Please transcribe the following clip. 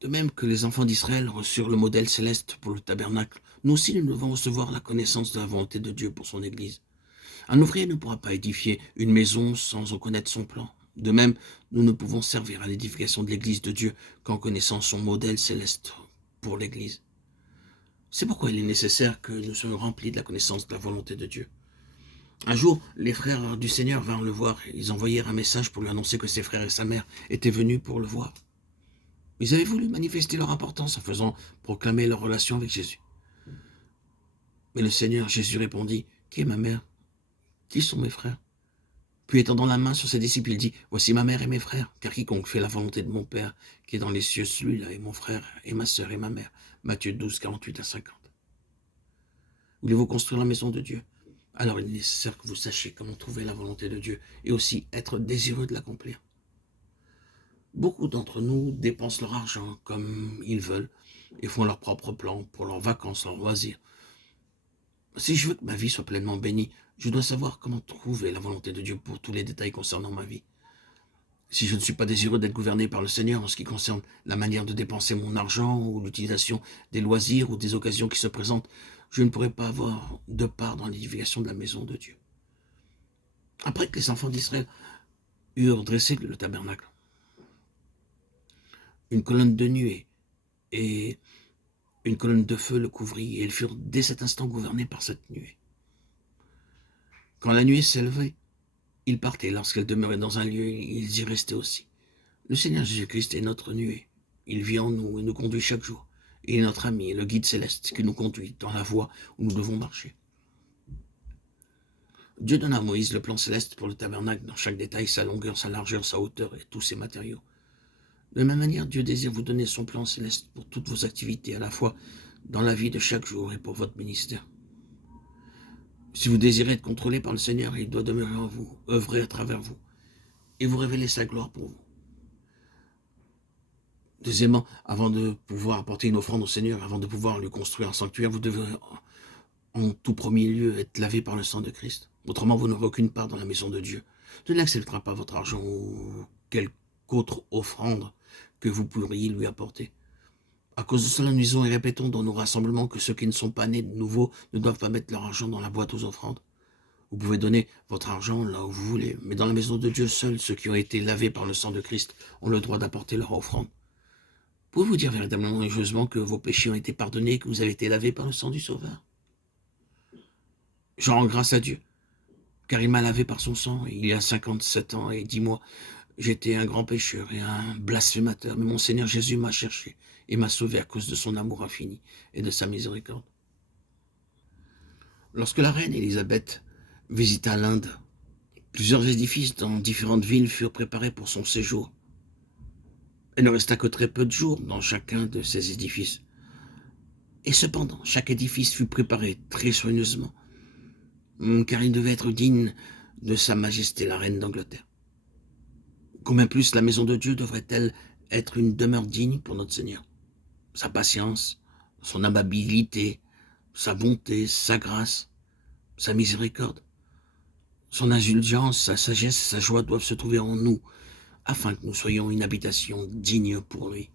De même que les enfants d'Israël reçurent le modèle céleste pour le tabernacle, nous aussi nous devons recevoir la connaissance de la volonté de Dieu pour son Église. Un ouvrier ne pourra pas édifier une maison sans en connaître son plan. De même, nous ne pouvons servir à l'édification de l'Église de Dieu qu'en connaissant son modèle céleste pour l'Église. C'est pourquoi il est nécessaire que nous soyons remplis de la connaissance de la volonté de Dieu. Un jour, les frères du Seigneur vinrent le voir. Ils envoyèrent un message pour lui annoncer que ses frères et sa mère étaient venus pour le voir. Ils avaient voulu manifester leur importance en faisant proclamer leur relation avec Jésus. Mais le Seigneur Jésus répondit, « Qui est ma mère? Qui sont mes frères ?» Puis étendant la main sur ses disciples, il dit, « Voici ma mère et mes frères, car quiconque fait la volonté de mon Père, qui est dans les cieux, celui-là est mon frère et ma sœur et ma mère. » Matthieu 12, 48 à 50. Voulez-vous construire la maison de Dieu? Alors il est nécessaire que vous sachiez comment trouver la volonté de Dieu et aussi être désireux de l'accomplir. Beaucoup d'entre nous dépensent leur argent comme ils veulent et font leurs propres plans pour leurs vacances, leurs loisirs. Si je veux que ma vie soit pleinement bénie, je dois savoir comment trouver la volonté de Dieu pour tous les détails concernant ma vie. Si je ne suis pas désireux d'être gouverné par le Seigneur en ce qui concerne la manière de dépenser mon argent ou l'utilisation des loisirs ou des occasions qui se présentent, je ne pourrai pas avoir de part dans l'édification de la maison de Dieu. Après que les enfants d'Israël eurent dressé le tabernacle, une colonne de nuée et une colonne de feu le couvrit, et ils furent dès cet instant gouvernés par cette nuée. Quand la nuée s'élevait, ils partaient. Lorsqu'elle demeurait dans un lieu, ils y restaient aussi. Le Seigneur Jésus-Christ est notre nuée. Il vit en nous et nous conduit chaque jour. Il est notre ami et le guide céleste qui nous conduit dans la voie où nous devons marcher. Dieu donne à Moïse le plan céleste pour le tabernacle dans chaque détail, sa longueur, sa largeur, sa hauteur et tous ses matériaux. De la même manière, Dieu désire vous donner son plan céleste pour toutes vos activités, à la fois dans la vie de chaque jour et pour votre ministère. Si vous désirez être contrôlé par le Seigneur, il doit demeurer en vous, œuvrer à travers vous et vous révéler sa gloire pour vous. Deuxièmement, avant de pouvoir apporter une offrande au Seigneur, avant de pouvoir lui construire un sanctuaire, vous devez en tout premier lieu être lavé par le sang de Christ. Autrement, vous n'aurez aucune part dans la maison de Dieu. Dieu n'acceptera pas votre argent ou quelque autre offrande que vous pourriez lui apporter. À cause de cela, nous disons et répétons dans nos rassemblements que ceux qui ne sont pas nés de nouveau ne doivent pas mettre leur argent dans la boîte aux offrandes. Vous pouvez donner votre argent là où vous voulez, mais dans la maison de Dieu, seuls ceux qui ont été lavés par le sang de Christ ont le droit d'apporter leur offrande. Pouvez-vous dire véritablement et joyeusement que vos péchés ont été pardonnés et que vous avez été lavés par le sang du Sauveur? Je rends grâce à Dieu, car il m'a lavé par son sang il y a 57 ans et 10 mois. J'étais un grand pécheur et un blasphémateur, mais mon Seigneur Jésus m'a cherché et m'a sauvé à cause de son amour infini et de sa miséricorde. Lorsque la reine Élisabeth visita l'Inde, plusieurs édifices dans différentes villes furent préparés pour son séjour. Elle ne resta que très peu de jours dans chacun de ces édifices. Et cependant, chaque édifice fut préparé très soigneusement, car il devait être digne de Sa Majesté la Reine d'Angleterre. Combien plus la maison de Dieu devrait-elle être une demeure digne pour notre Seigneur? Sa patience, son amabilité, sa bonté, sa grâce, sa miséricorde, son indulgence, sa sagesse et sa joie doivent se trouver en nous, afin que nous soyons une habitation digne pour lui.